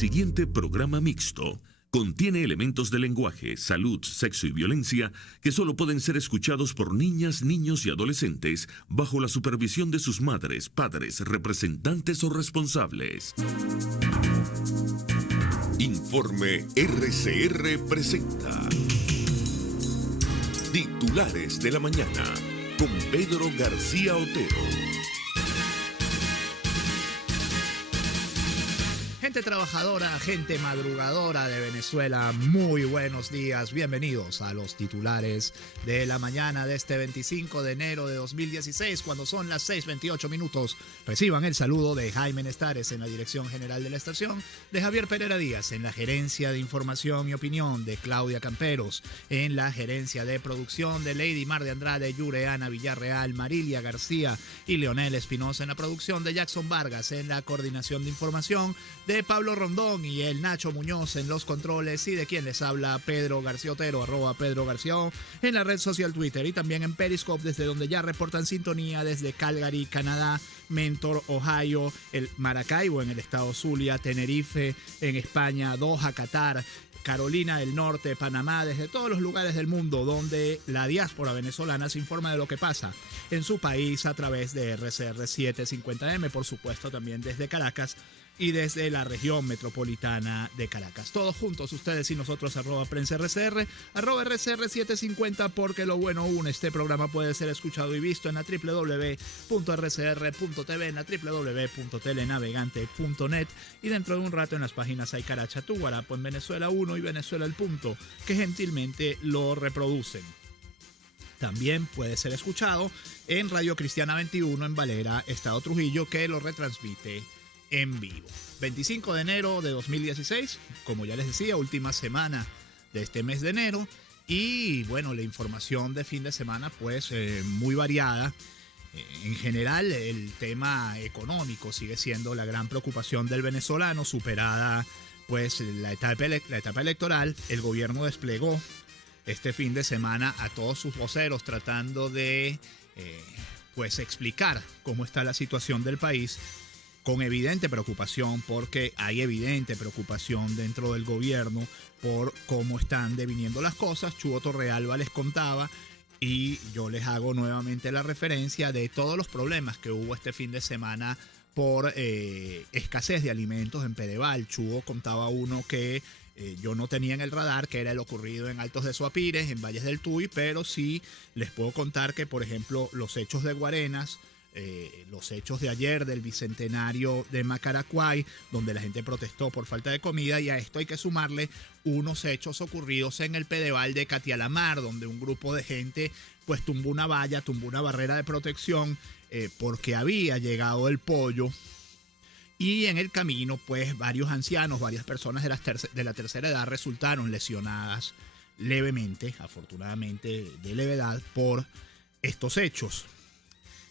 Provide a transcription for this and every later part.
Siguiente programa mixto contiene elementos de lenguaje, salud, sexo y violencia que solo pueden ser escuchados por niñas, niños y adolescentes bajo la supervisión de sus madres, padres, representantes o responsables. Informe RCR presenta Titulares de la Mañana con Pedro García Otero. Gente trabajadora, gente madrugadora de Venezuela, muy buenos días, bienvenidos a los titulares de la mañana de este 25 de enero de 2016, cuando son las 6:28 minutos. Reciban el saludo de Jaime Nestares en la dirección general de la estación, de Javier Pereira Díaz en la gerencia de información y opinión, de Claudia Camperos en la gerencia de producción, de Lady Mar de Andrade, Yureana Villarreal, Marilia García y Leonel Espinosa en la producción, de Jackson Vargas en la coordinación de información, de Pablo Rondón y el Nacho Muñoz en los controles, y de quien les habla Pedro García Otero, @Pedro García en la red social Twitter y también en Periscope, desde donde ya reportan sintonía desde Calgary, Canadá, Mentor, Ohio, el Maracaibo en el estado Zulia, Tenerife en España, Doha, Qatar, Carolina del Norte, Panamá, desde todos los lugares del mundo donde la diáspora venezolana se informa de lo que pasa en su país a través de RCR 750M, por supuesto también desde Caracas y desde la región metropolitana de Caracas. Todos juntos, ustedes y nosotros, @prensa RCR, @RCR 750, porque lo bueno une. Este programa puede ser escuchado y visto en la www.rcr.tv, en la www.telenavegante.net y dentro de un rato en las páginas Hay Caracha, Tu Guarapo en Venezuela 1 y Venezuela El Punto, que gentilmente lo reproducen. También puede ser escuchado en Radio Cristiana 21 en Valera, Estado Trujillo, que lo retransmite en vivo. 25 de enero de 2016, como ya les decía, última semana de este mes de enero. Y bueno, la información de fin de semana pues muy variada. En general, el tema económico sigue siendo la gran preocupación del venezolano, superada pues la etapa electoral. El gobierno desplegó este fin de semana a todos sus voceros tratando de pues explicar cómo está la situación del país, con evidente preocupación, porque hay evidente preocupación dentro del gobierno por cómo están deviniendo las cosas. Chugo Torrealba les contaba, y yo les hago nuevamente la referencia de todos los problemas que hubo este fin de semana por escasez de alimentos en Pedeval. Chugo contaba uno que yo no tenía en el radar, que era el ocurrido en Altos de Suapires, en Valles del Tuy, pero sí les puedo contar que, por ejemplo, los hechos de Guarenas, los hechos de ayer del bicentenario de Macaracuay, donde la gente protestó por falta de comida, y a esto hay que sumarle unos hechos ocurridos en el Pedeval de Catialamar, donde un grupo de gente pues tumbó una valla, tumbó una barrera de protección porque había llegado el pollo, y en el camino pues varios ancianos, varias personas de la tercera edad resultaron lesionadas levemente, afortunadamente de levedad, por estos hechos.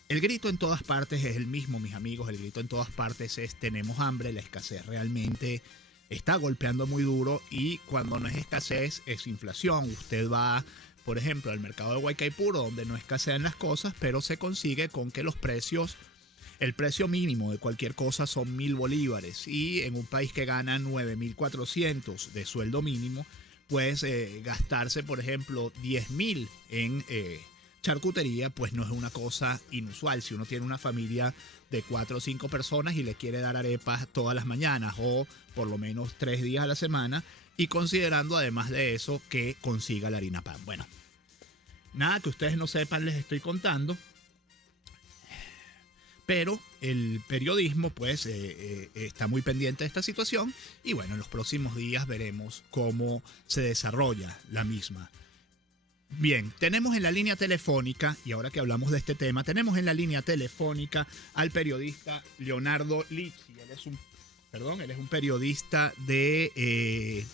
El grito en todas partes es el mismo, mis amigos. El grito en todas partes es: tenemos hambre. La escasez realmente está golpeando muy duro, y cuando no es escasez es inflación. Usted va, por ejemplo, al mercado de Huaycaipuro, donde no escasean las cosas, pero se consigue con que los precios, el precio mínimo de cualquier cosa son 1.000 bolívares, y en un país que gana 9.400 de sueldo mínimo, pues gastarse, por ejemplo, 10.000 en charcutería, pues no es una cosa inusual. Si uno tiene una familia de 4 o 5 personas y le quiere dar arepas todas las mañanas, o por lo menos 3 días a la semana, y considerando además de eso que consiga la harina pan. Bueno, nada que ustedes no sepan les estoy contando, pero el periodismo pues está muy pendiente de esta situación, y bueno, en los próximos días veremos cómo se desarrolla la misma. Bien, tenemos en la línea telefónica, y ahora que hablamos de este tema, tenemos en la línea telefónica al periodista Leonardo Lichi. Él es un periodista de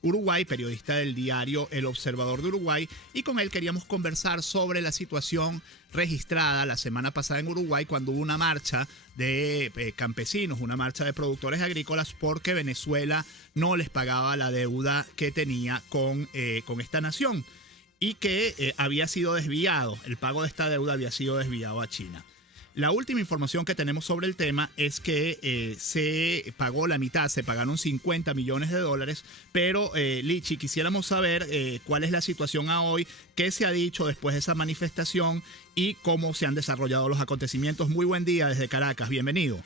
Uruguay, periodista del diario El Observador de Uruguay, y con él queríamos conversar sobre la situación registrada la semana pasada en Uruguay, cuando hubo una marcha de campesinos, una marcha de productores agrícolas, porque Venezuela no les pagaba la deuda que tenía con esta nación, y que había sido desviado, el pago de esta deuda había sido desviado a China. La última información que tenemos sobre el tema es que se pagó la mitad, se pagaron $50 millones, pero Lichi, quisiéramos saber cuál es la situación a hoy, qué se ha dicho después de esa manifestación y cómo se han desarrollado los acontecimientos. Muy buen día desde Caracas, bienvenido.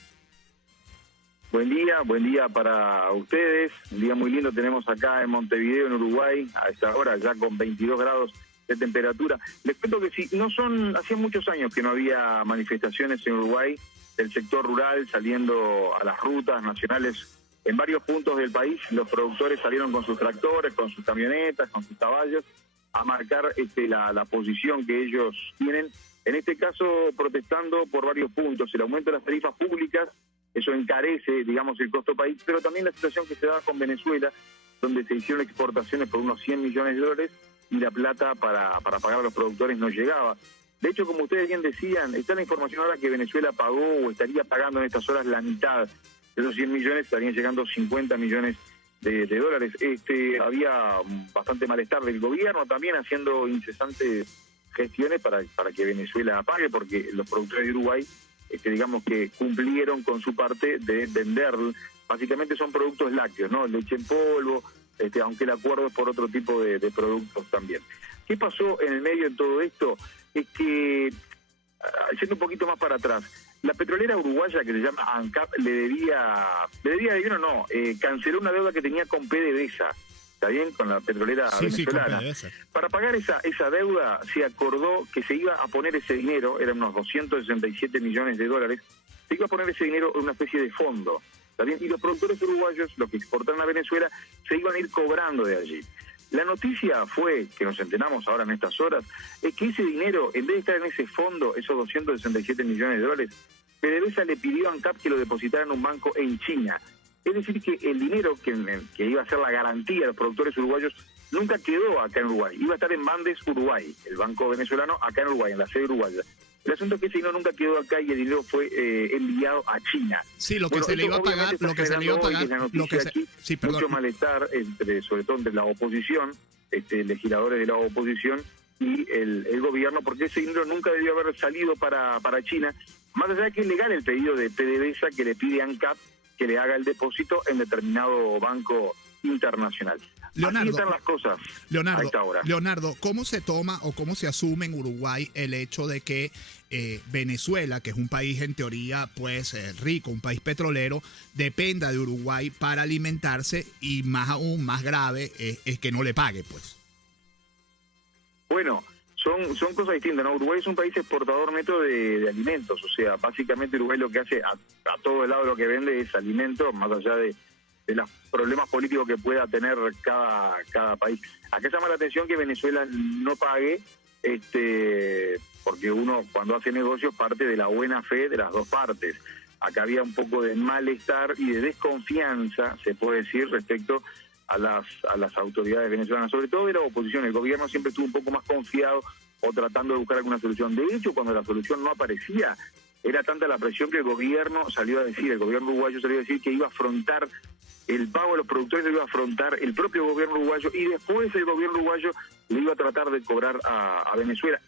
Buen día para ustedes. Un día muy lindo tenemos acá en Montevideo, en Uruguay, a esta hora ya con 22 grados de temperatura. Les cuento que sí, hacía muchos años que no había manifestaciones en Uruguay del sector rural saliendo a las rutas nacionales en varios puntos del país. Los productores salieron con sus tractores, con sus camionetas, con sus caballos a marcar la posición que ellos tienen. En este caso, protestando por varios puntos, el aumento de las tarifas públicas. Eso encarece, digamos, el costo país, pero también la situación que se da con Venezuela, donde se hicieron exportaciones por unos $100 millones y la plata para pagar a los productores no llegaba. De hecho, como ustedes bien decían, está la información ahora que Venezuela pagó o estaría pagando en estas horas la mitad de esos 100 millones, estarían llegando 50 millones de dólares. Había bastante malestar del gobierno también haciendo incesantes gestiones para que Venezuela pague, porque los productores de Uruguay digamos que cumplieron con su parte de vender, básicamente son productos lácteos, ¿no? Leche en polvo, aunque el acuerdo es por otro tipo de productos también. ¿Qué pasó en el medio de todo esto? Es que, yendo un poquito más para atrás, la petrolera uruguaya que se llama ANCAP canceló una deuda que tenía con PDVSA. ¿Está bien? Con la petrolera venezolana. Sí, para pagar esa deuda se acordó que se iba a poner ese dinero, eran unos $267 millones, se iba a poner ese dinero en una especie de fondo. ¿Está bien? Y los productores uruguayos, los que exportaron a Venezuela, se iban a ir cobrando de allí. La noticia fue, que nos enteramos ahora en estas horas, es que ese dinero, en vez de estar en ese fondo, esos $267 millones, PDVSA le pidió a ANCAP que lo depositara en un banco en China. Es decir, que el dinero que iba a ser la garantía de los productores uruguayos nunca quedó acá en Uruguay. Iba a estar en Bandes, Uruguay, el banco venezolano acá en Uruguay, en la sede uruguaya. El asunto es que ese dinero nunca quedó acá y el dinero fue enviado a China. Sí, lo que se le iba a pagar, mucho malestar, sobre todo entre la oposición, legisladores de la oposición y el gobierno, porque ese dinero nunca debió haber salido para China, más allá de que es legal el pedido de PDVSA que le pide a ANCAP que le haga el depósito en determinado banco internacional. Así están las cosas a esta hora. Leonardo, ¿cómo se toma o cómo se asume en Uruguay el hecho de que Venezuela, que es un país en teoría pues rico, un país petrolero, dependa de Uruguay para alimentarse y más grave es que no le pague, pues? Bueno, son cosas distintas, ¿no? Uruguay es un país exportador neto de alimentos, o sea, básicamente Uruguay lo que hace a todo el lado lo que vende es alimentos, más allá de los problemas políticos que pueda tener cada país. Acá llama la atención que Venezuela no pague, porque uno cuando hace negocios parte de la buena fe de las dos partes. Acá había un poco de malestar y de desconfianza, se puede decir, respecto a las autoridades venezolanas, sobre todo de la oposición. El gobierno siempre estuvo un poco más confiado o tratando de buscar alguna solución. De hecho, cuando la solución no aparecía, era tanta la presión que el gobierno uruguayo salió a decir que iba a afrontar el pago de los productores, lo iba a afrontar el propio gobierno uruguayo y después el gobierno uruguayo le iba a tratar de cobrar a Venezuela.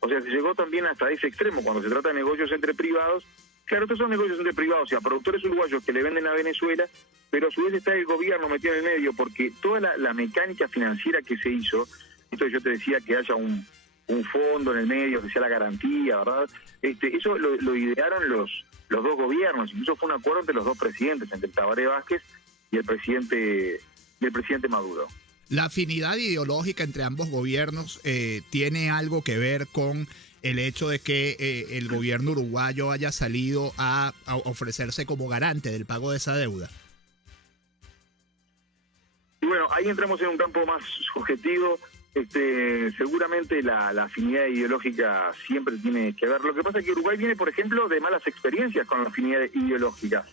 O sea, se llegó también hasta ese extremo cuando se trata de negocios entre privados. Claro, estos son negocios entre privados, o sea, productores uruguayos que le venden a Venezuela, pero a su vez está el gobierno metido en el medio, porque toda la mecánica financiera que se hizo, esto yo te decía que haya un fondo en el medio, que sea la garantía, ¿verdad? Eso lo idearon los dos gobiernos, incluso fue un acuerdo entre los dos presidentes, entre Tabaré Vázquez y el presidente Maduro. ¿La afinidad ideológica entre ambos gobiernos tiene algo que ver con el hecho de que el gobierno uruguayo haya salido a ofrecerse como garante del pago de esa deuda? Y bueno, ahí entramos en un campo más subjetivo. Seguramente la afinidad ideológica siempre tiene que ver. Lo que pasa es que Uruguay viene, por ejemplo, de malas experiencias con la afinidad ideológica.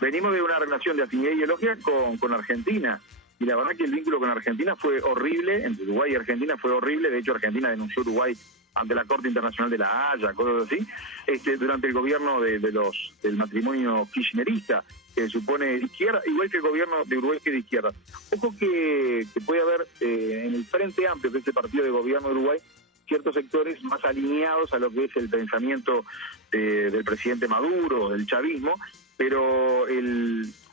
Venimos de una relación de afinidad ideológica con Argentina. Y la verdad que el vínculo con Argentina fue horrible, entre Uruguay y Argentina fue horrible. De hecho, Argentina denunció a Uruguay ante la Corte Internacional de la Haya, cosas así, durante el gobierno del matrimonio kirchnerista, que se supone de izquierda, igual que el gobierno de Uruguay que de izquierda. Ojo que puede haber en el Frente Amplio, que es el partido de gobierno de Uruguay, ciertos sectores más alineados a lo que es el pensamiento del presidente Maduro, del chavismo, pero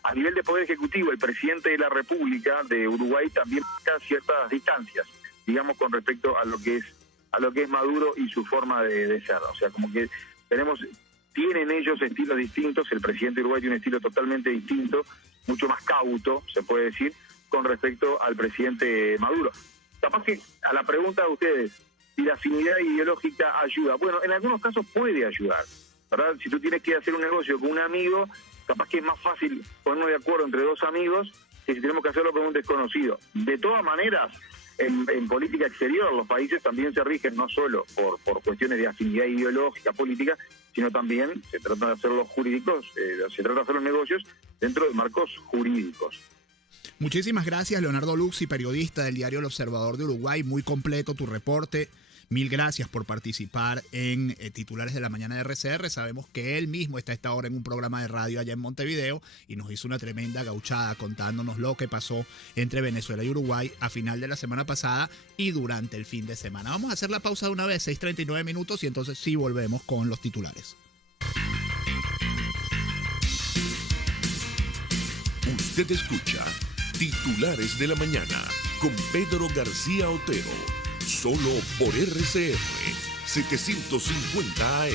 a nivel de Poder Ejecutivo, el presidente de la República de Uruguay también marca ciertas distancias, digamos, con respecto a lo que es Maduro y su forma de ser. O sea, como que tienen ellos estilos distintos. El presidente de Uruguay tiene un estilo totalmente distinto, mucho más cauto, se puede decir, con respecto al presidente Maduro. Capaz que a la pregunta de ustedes, si la afinidad ideológica ayuda, bueno, en algunos casos puede ayudar, ¿verdad? Si tú tienes que hacer un negocio con un amigo, capaz que es más fácil ponernos de acuerdo entre dos amigos que si tenemos que hacerlo con un desconocido. De todas maneras, en política exterior los países también se rigen no solo por cuestiones de afinidad ideológica, política, sino también se trata de hacer los jurídicos, se trata de hacer los negocios dentro de marcos jurídicos. Muchísimas gracias, Leonardo Luxi, periodista del diario El Observador de Uruguay. Muy completo tu reporte. Mil gracias por participar en Titulares de la Mañana de RCR. Sabemos que él mismo está a esta hora en un programa de radio allá en Montevideo y nos hizo una tremenda gauchada contándonos lo que pasó entre Venezuela y Uruguay a final de la semana pasada y durante el fin de semana. Vamos a hacer la pausa de una vez, 6:39 minutos, y entonces sí volvemos con los titulares. Usted escucha Titulares de la Mañana con Pedro García Otero. Solo por RCR 750 AM.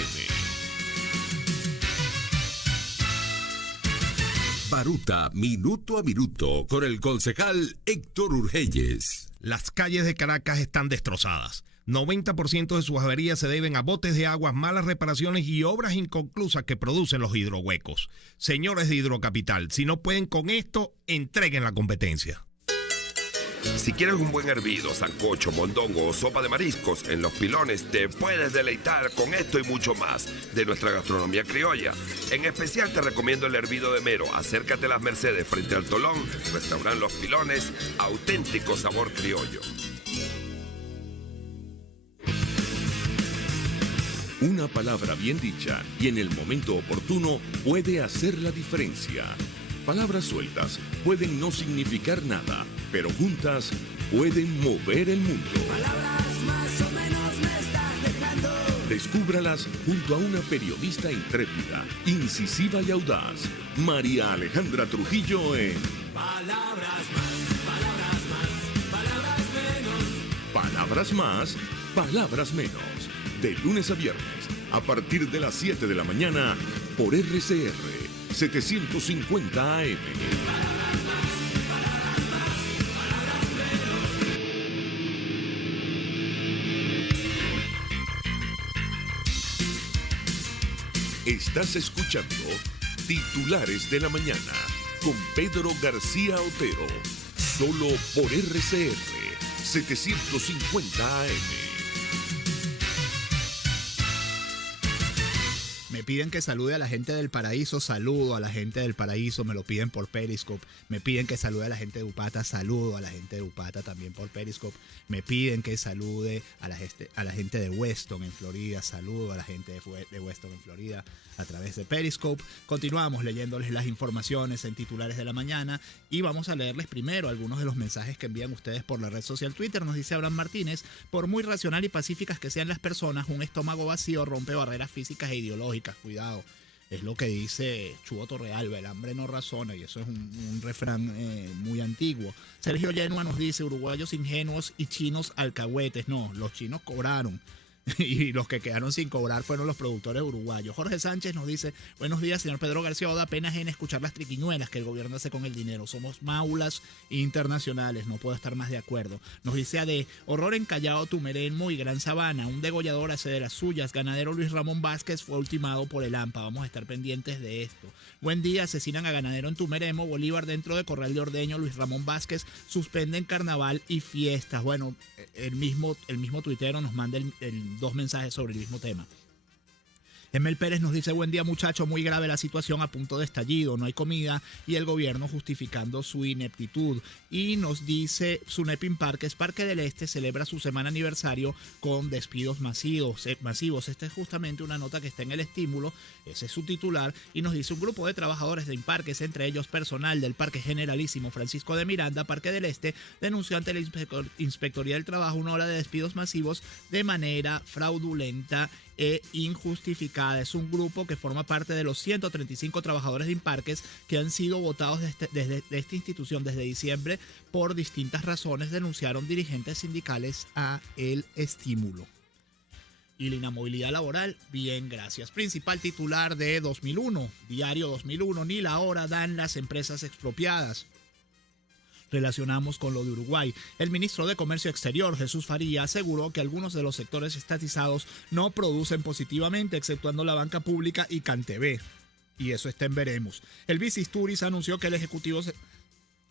Baruta, minuto a minuto, con el concejal Héctor Urgelles. Las calles de Caracas están destrozadas. 90% de sus averías se deben a botes de agua, malas reparaciones y obras inconclusas que producen los hidrohuecos. Señores de Hidrocapital, si no pueden con esto, entreguen la competencia. Si quieres un buen hervido, sancocho, mondongo o sopa de mariscos, en Los Pilones te puedes deleitar con esto y mucho más de nuestra gastronomía criolla. En especial te recomiendo el hervido de mero. Acércate a Las Mercedes frente al Tolón, restaurante Los Pilones, auténtico sabor criollo. Una palabra bien dicha y en el momento oportuno puede hacer la diferencia. Palabras sueltas pueden no significar nada, pero juntas pueden mover el mundo. Palabras más o menos me estás dejando. Descúbralas junto a una periodista intrépida, incisiva y audaz, María Alejandra Trujillo en Palabras más, palabras más, palabras menos. Palabras más, palabras menos. De lunes a viernes, a partir de las 7 de la mañana, por RCR 750 AM. Estás escuchando Titulares de la Mañana con Pedro García Otero, solo por RCR 750 AM. Me piden que salude a la gente del Paraíso, saludo a la gente del Paraíso, me lo piden por Periscope. Me piden que salude a la gente de Upata, saludo a la gente de Upata también por Periscope. Me piden que salude a la gente de Weston en Florida, saludo a la gente de Weston en Florida a través de Periscope. Continuamos leyéndoles las informaciones en Titulares de la Mañana y vamos a leerles primero algunos de los mensajes que envían ustedes por la red social Twitter. Nos dice Abraham Martínez: por muy racional y pacíficas que sean las personas, un estómago vacío rompe barreras físicas e ideológicas. Cuidado, es lo que dice Chuo Torrealba, el hambre no razona, y eso es un refrán muy antiguo. Sergio Llenua nos dice: uruguayos ingenuos y chinos alcahuetes. No, los chinos cobraron y los que quedaron sin cobrar fueron los productores uruguayos. Jorge Sánchez nos dice: buenos días, señor Pedro García Oda, apenas en escuchar las triquiñuelas que el gobierno hace con el dinero. Somos maulas internacionales, no puedo estar más de acuerdo. Nos dice AD: horror en Callao, Tumeremo y Gran Sabana, un degollador hace de las suyas. Ganadero Luis Ramón Vázquez fue ultimado por el AMPA, vamos a estar pendientes de esto. Buen día, asesinan a ganadero en Tumeremo, Bolívar dentro de Corral de Ordeño, Luis Ramón Vázquez suspenden carnaval y fiestas. Bueno, el mismo tuitero nos manda dos mensajes sobre el mismo tema. Emel Pérez nos dice: buen día muchacho, muy grave la situación, a punto de estallido, no hay comida y el gobierno justificando su ineptitud. Y nos dice Sunepin Parques, Parque del Este celebra su semana aniversario con despidos masivos. Esta es justamente una nota que está en El Estímulo, ese es su titular, y nos dice: un grupo de trabajadores de Imparques, entre ellos personal del Parque Generalísimo Francisco de Miranda, Parque del Este, denunció ante la Inspectoría del Trabajo una ola de despidos masivos de manera fraudulenta e injustificada. Es un grupo que forma parte de los 135 trabajadores de Imparques que han sido votados desde esta institución desde diciembre por distintas razones, denunciaron dirigentes sindicales a El Estímulo. Y la inamovilidad laboral, bien, gracias. Principal titular de 2001, diario 2001, ni la hora dan las empresas expropiadas. Relacionamos con lo de Uruguay. El ministro de Comercio Exterior, Jesús Faría, aseguró que algunos de los sectores estatizados no producen positivamente, exceptuando la banca pública y CanTV. Y eso está en veremos. El Visisturis anunció que el Ejecutivo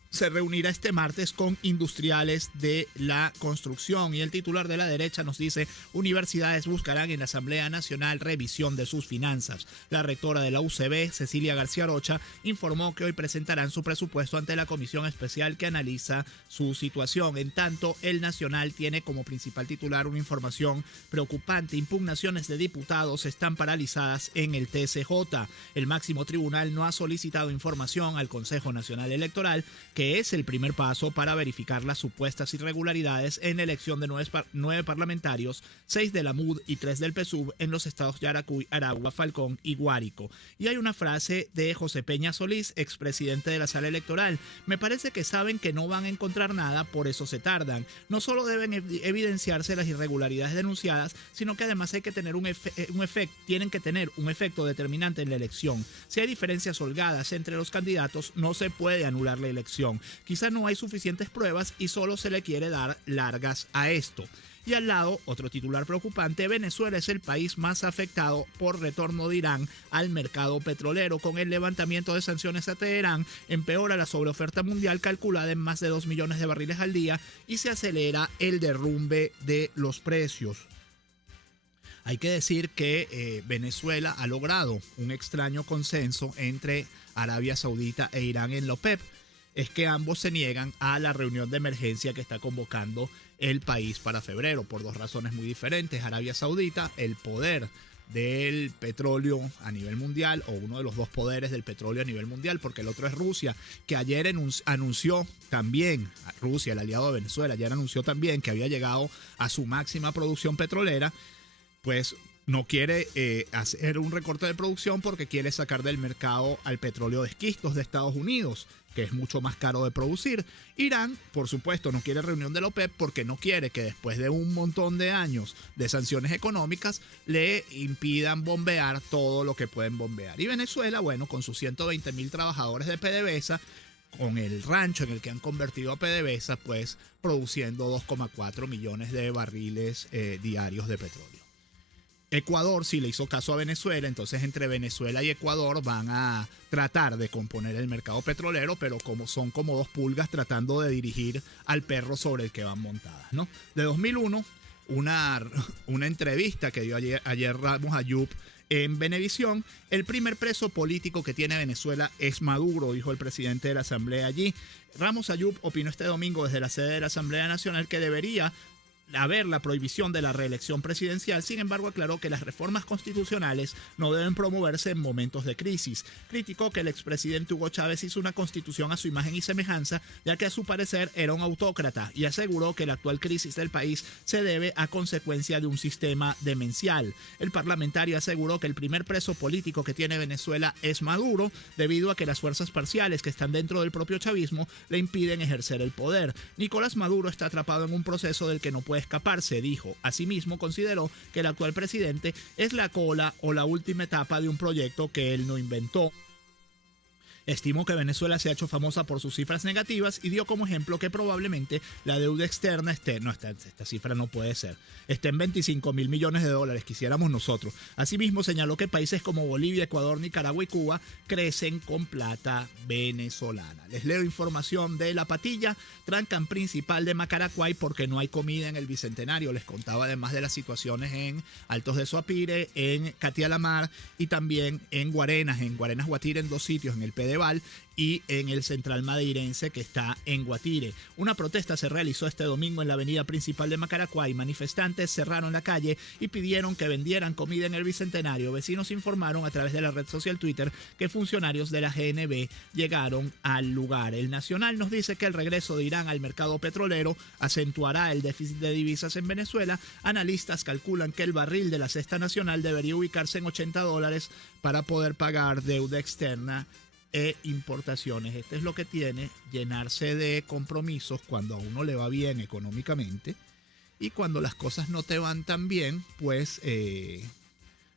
se reunirá este martes con industriales de la construcción. Y el titular de la derecha nos dice: universidades buscarán en la Asamblea Nacional revisión de sus finanzas. La rectora de la UCB, Cecilia García Rocha, informó que hoy presentarán su presupuesto ante la comisión especial que analiza su situación. En tanto, el Nacional tiene como principal titular una información preocupante: impugnaciones de diputados están paralizadas en el TCJ. El máximo tribunal no ha solicitado información al Consejo Nacional Electoral, que es el primer paso para verificar las supuestas irregularidades en la elección de 9 parlamentarios, 6 de la MUD y 3 del PSUV en los estados Yaracuy, Aragua, Falcón y Guárico. Y hay una frase de José Peña Solís, expresidente de la Sala Electoral: me parece que saben que no van a encontrar nada, por eso se tardan. No solo deben evidenciarse las irregularidades denunciadas, sino que además hay que tener tienen que tener un efecto determinante en la elección. Si hay diferencias holgadas entre los candidatos, no se puede anular la elección. Quizá no hay suficientes pruebas y solo se le quiere dar largas a esto. Y al lado, otro titular preocupante: Venezuela es el país más afectado por retorno de Irán al mercado petrolero. Con el levantamiento de sanciones a Teherán, empeora la sobreoferta mundial calculada en más de 2 millones de barriles al día y se acelera el derrumbe de los precios. Hay que decir que Venezuela ha logrado un extraño consenso entre Arabia Saudita e Irán en la OPEP. Es que ambos se niegan a la reunión de emergencia que está convocando el país para febrero, por dos razones muy diferentes. Arabia Saudita, el poder del petróleo a nivel mundial, o uno de los dos poderes del petróleo a nivel mundial, porque el otro es Rusia, que ayer anunció también, Rusia, el aliado de Venezuela, ayer anunció también que había llegado a su máxima producción petrolera. Pues no quiere hacer un recorte de producción porque quiere sacar del mercado al petróleo de esquistos de Estados Unidos, que es mucho más caro de producir. Irán, por supuesto, no quiere reunión de la OPEP porque no quiere que después de un montón de años de sanciones económicas le impidan bombear todo lo que pueden bombear. Y Venezuela, bueno, con sus 120.000 trabajadores de PDVSA, con el rancho en el que han convertido a PDVSA, pues produciendo 2,4 millones de barriles diarios de petróleo. Ecuador sí le hizo caso a Venezuela, entonces entre Venezuela y Ecuador van a tratar de componer el mercado petrolero, pero son como dos pulgas tratando de dirigir al perro sobre el que van montadas, ¿no? De 2001, una entrevista que dio ayer Ramos Ayub en Venevisión: el primer preso político que tiene Venezuela es Maduro, dijo el presidente de la Asamblea allí. Ramos Ayub opinó este domingo desde la sede de la Asamblea Nacional que debería haber la prohibición de la reelección presidencial. Sin embargo, aclaró que las reformas constitucionales no deben promoverse en momentos de crisis. Criticó que el expresidente Hugo Chávez hizo una constitución a su imagen y semejanza, ya que a su parecer era un autócrata, y aseguró que la actual crisis del país se debe a consecuencia de un sistema demencial. El parlamentario aseguró que el primer preso político que tiene Venezuela es Maduro, debido a que las fuerzas parciales que están dentro del propio chavismo le impiden ejercer el poder. Nicolás Maduro está atrapado en un proceso del que no puede escaparse, dijo. Asimismo, consideró que el actual presidente es la cola o la última etapa de un proyecto que él no inventó. Estimó que Venezuela se ha hecho famosa por sus cifras negativas y dio como ejemplo que probablemente la deuda externa esta cifra no puede ser, esté en 25 mil millones de dólares, quisiéramos nosotros. Asimismo, señaló que países como Bolivia, Ecuador, Nicaragua y Cuba crecen con plata venezolana. Les leo información de La Patilla, trancan principal de Macaracuay porque no hay comida en el Bicentenario. Les contaba además de las situaciones en Altos de Soapire, en Catialamar y también en Guarenas Guatire, en 2 sitios, en el Pedeval y en el Central Madeirense que está en Guatire. Una protesta se realizó este domingo en la avenida principal de Macaracuay. Manifestantes cerraron la calle y pidieron que vendieran comida en el Bicentenario. Vecinos informaron a través de la red social Twitter que funcionarios de la GNB llegaron al lugar. El Nacional nos dice que el regreso de Irán al mercado petrolero acentuará el déficit de divisas en Venezuela. Analistas calculan que el barril de la cesta nacional debería ubicarse en $80 para poder pagar deuda externa e importaciones. Esto es lo que tiene llenarse de compromisos cuando a uno le va bien económicamente, y cuando las cosas no te van tan bien, pues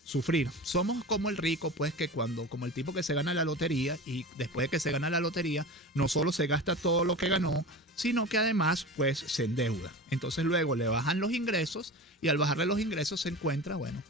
sufrir. Somos como el rico, pues, que como el tipo que se gana la lotería, y después de que se gana la lotería no solo se gasta todo lo que ganó, sino que además pues se endeuda. Entonces luego le bajan los ingresos, y al bajarle los ingresos se encuentra, bueno,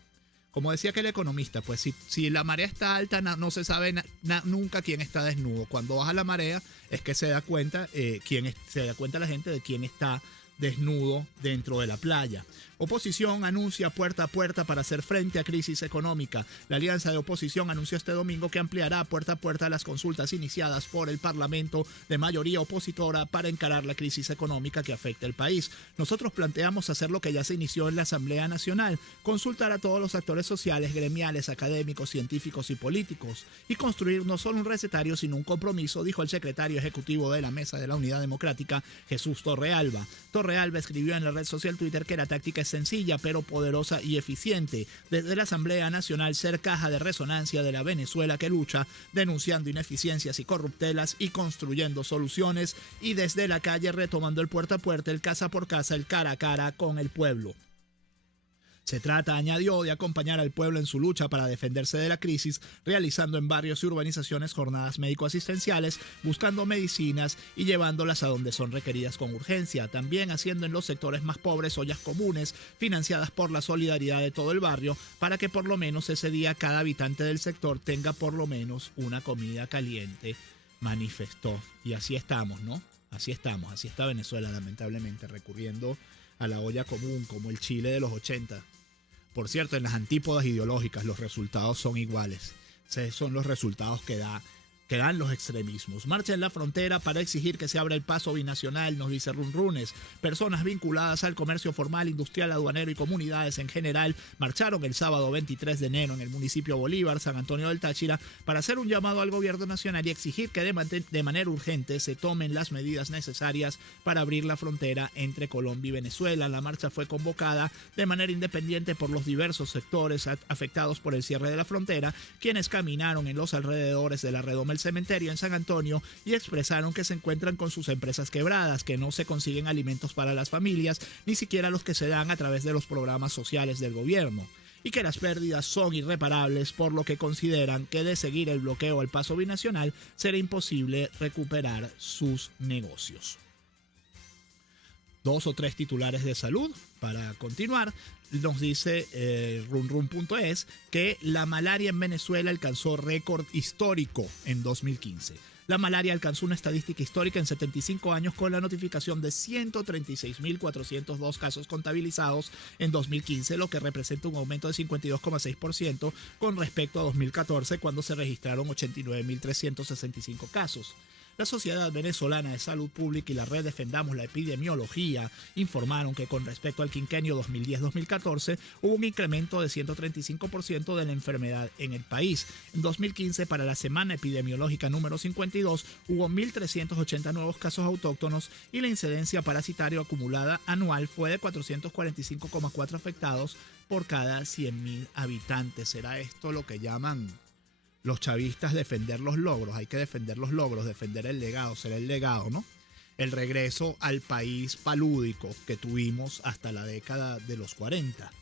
como decía aquel economista, pues si la marea está alta, no se sabe nunca quién está desnudo. Cuando baja la marea es que se da cuenta se da cuenta la gente de quién está desnudo dentro de la playa. Oposición anuncia puerta a puerta para hacer frente a crisis económica. La Alianza de Oposición anunció este domingo que ampliará puerta a puerta las consultas iniciadas por el Parlamento de mayoría opositora para encarar la crisis económica que afecta al país. Nosotros planteamos hacer lo que ya se inició en la Asamblea Nacional, consultar a todos los actores sociales, gremiales, académicos, científicos y políticos, y construir no solo un recetario, sino un compromiso, dijo el secretario ejecutivo de la Mesa de la Unidad Democrática, Jesús Torrealba. Torrealba escribió en la red social Twitter que la táctica es sencilla pero poderosa y eficiente. Desde la Asamblea Nacional, ser caja de resonancia de la Venezuela que lucha, denunciando ineficiencias y corruptelas y construyendo soluciones, y desde la calle retomando el puerta a puerta, el casa por casa, el cara a cara con el pueblo. Se trata, añadió, de acompañar al pueblo en su lucha para defenderse de la crisis, realizando en barrios y urbanizaciones jornadas médico-asistenciales, buscando medicinas y llevándolas a donde son requeridas con urgencia. También haciendo en los sectores más pobres ollas comunes, financiadas por la solidaridad de todo el barrio, para que por lo menos ese día cada habitante del sector tenga por lo menos una comida caliente, manifestó. Y así estamos, ¿no? Así estamos, así está Venezuela, lamentablemente, recurriendo a la olla común, como el Chile de los 80. Por cierto, en las antípodas ideológicas los resultados son iguales. Esos son los resultados que dan los extremismos. Marcha en la frontera para exigir que se abra el paso binacional, nos dice Runrunes. Personas vinculadas al comercio formal, industrial, aduanero y comunidades en general marcharon el sábado 23 de enero en el municipio Bolívar, San Antonio del Táchira, para hacer un llamado al gobierno nacional y exigir que de manera urgente se tomen las medidas necesarias para abrir la frontera entre Colombia y Venezuela. La marcha fue convocada de manera independiente por los diversos sectores afectados por el cierre de la frontera, quienes caminaron en los alrededores de la redoma El Cementerio en San Antonio y expresaron que se encuentran con sus empresas quebradas, que no se consiguen alimentos para las familias, ni siquiera los que se dan a través de los programas sociales del gobierno, y que las pérdidas son irreparables, por lo que consideran que de seguir el bloqueo al paso binacional será imposible recuperar sus negocios. 2 o 3 titulares de salud para continuar. Nos dice runrun.es que la malaria en Venezuela alcanzó récord histórico en 2015. La malaria alcanzó una estadística histórica en 75 años con la notificación de 136.402 casos contabilizados en 2015, lo que representa un aumento de 52,6% con respecto a 2014, cuando se registraron 89.365 casos. La Sociedad Venezolana de Salud Pública y la Red Defendamos la Epidemiología informaron que con respecto al quinquenio 2010-2014 hubo un incremento de 135% de la enfermedad en el país. En 2015, para la semana epidemiológica número 52, hubo 1.380 nuevos casos autóctonos y la incidencia parasitaria acumulada anual fue de 445,4 afectados por cada 100.000 habitantes. ¿Será esto lo que llaman los chavistas defender los logros? Hay que defender los logros, defender el legado, será el legado, ¿no? El regreso al país palúdico que tuvimos hasta la década de los 40.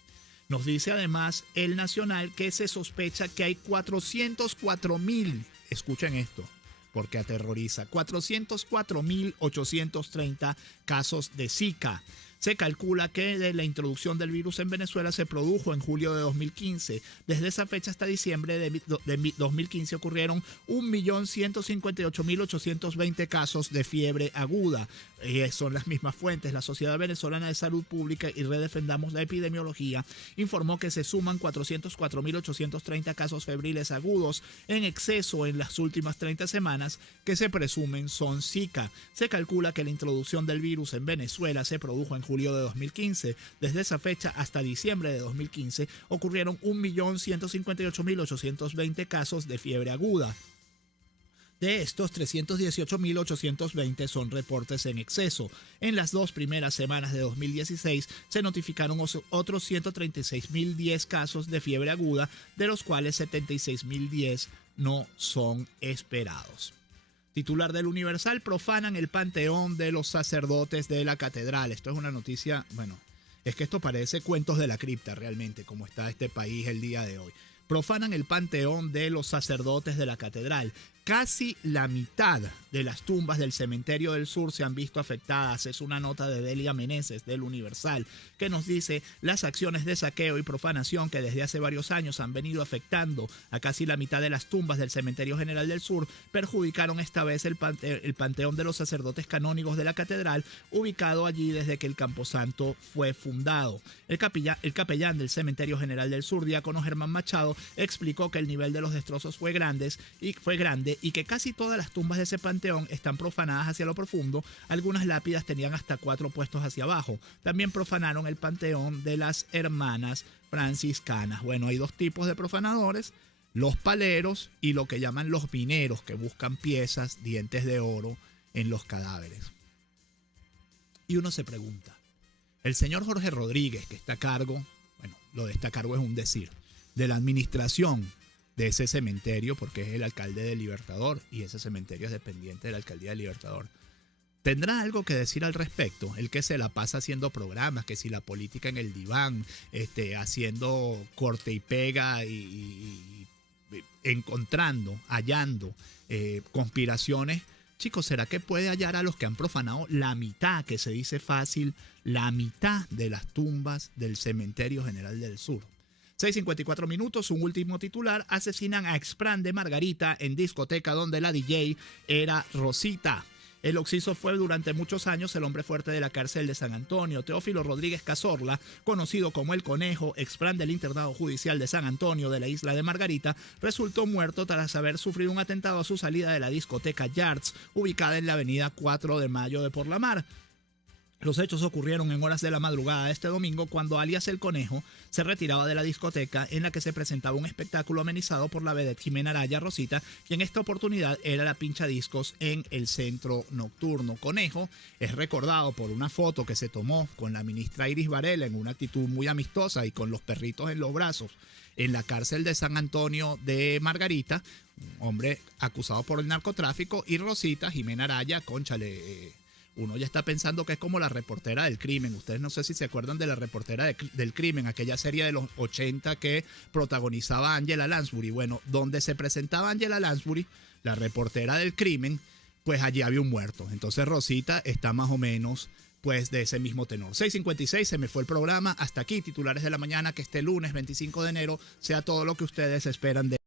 Nos dice además el Nacional que se sospecha que hay 404.000, escuchen esto, porque aterroriza. 404.830 casos de Zika. Se calcula que de la introducción del virus en Venezuela se produjo en julio de 2015. Desde esa fecha hasta diciembre de 2015 ocurrieron 1.158.820 casos de fiebre aguda. Son las mismas fuentes. La Sociedad Venezolana de Salud Pública y Redefendamos la Epidemiología informó que se suman 404.830 casos febriles agudos en exceso en las últimas 30 semanas que se presumen son Zika. Se calcula que la introducción del virus en Venezuela se produjo en julio de 2015. Desde esa fecha hasta diciembre de 2015 ocurrieron 1.158.820 casos de fiebre aguda. De estos, 318.820 son reportes en exceso. En las 2 primeras semanas de 2016 se notificaron otros 136.010 casos de fiebre aguda, de los cuales 76.010 no son esperados. Titular del Universal: profanan el panteón de los sacerdotes de la catedral. Esto es una noticia, bueno, es que esto parece cuentos de la cripta realmente, como está este país el día de hoy. Profanan el panteón de los sacerdotes de la catedral. Casi la mitad de las tumbas del cementerio del sur se han visto afectadas. Es una nota de Delia Meneses del Universal que nos dice: las acciones de saqueo y profanación que desde hace varios años han venido afectando a casi la mitad de las tumbas del cementerio general del sur perjudicaron esta vez el panteón de los sacerdotes canónigos de la catedral, ubicado allí desde que el Camposanto fue fundado. El capellán del cementerio general del sur, diácono Germán Machado, explicó que el nivel de los destrozos fue grande y que casi todas las tumbas de ese panteón están profanadas hacia lo profundo. Algunas lápidas tenían hasta 4 puestos hacia abajo. También profanaron el panteón de las hermanas franciscanas. Bueno, hay 2 tipos de profanadores: los paleros y lo que llaman los mineros, que buscan piezas, dientes de oro en los cadáveres. Y uno se pregunta, el señor Jorge Rodríguez, que está a cargo, bueno, lo de está a cargo es un decir, de la administración de ese cementerio, porque es el alcalde de Libertador y ese cementerio es dependiente de la alcaldía de Libertador, ¿tendrá algo que decir al respecto? El que se la pasa haciendo programas, que si la política en el diván, haciendo corte y pega y encontrando, hallando conspiraciones. Chicos, ¿será que puede hallar a los que han profanado la mitad, que se dice fácil, la mitad de las tumbas del cementerio general del sur? 6:54 minutos, un último titular: asesinan a Expran de Margarita en discoteca donde la DJ era Rosita. El occiso fue durante muchos años el hombre fuerte de la cárcel de San Antonio. Teófilo Rodríguez Cazorla, conocido como El Conejo, expran del internado judicial de San Antonio de la isla de Margarita, resultó muerto tras haber sufrido un atentado a su salida de la discoteca Yards, ubicada en la avenida 4 de Mayo de Porlamar. Los hechos ocurrieron en horas de la madrugada de este domingo, cuando alias El Conejo se retiraba de la discoteca en la que se presentaba un espectáculo amenizado por la vedette Jimena Araya Rosita, y en esta oportunidad era la pinchadiscos en el centro nocturno. Conejo es recordado por una foto que se tomó con la ministra Iris Varela en una actitud muy amistosa y con los perritos en los brazos en la cárcel de San Antonio de Margarita, un hombre acusado por el narcotráfico, y Rosita, Jimena Araya, cónchale, uno ya está pensando que es como la reportera del crimen. Ustedes no sé si se acuerdan de la reportera del crimen, aquella serie de los 80 que protagonizaba Angela Lansbury. Bueno, donde se presentaba Angela Lansbury, la reportera del crimen, pues allí había un muerto. Entonces Rosita está más o menos pues de ese mismo tenor. 6:56, se me fue el programa. Hasta aquí, titulares de la mañana, que este lunes 25 de enero sea todo lo que ustedes esperan de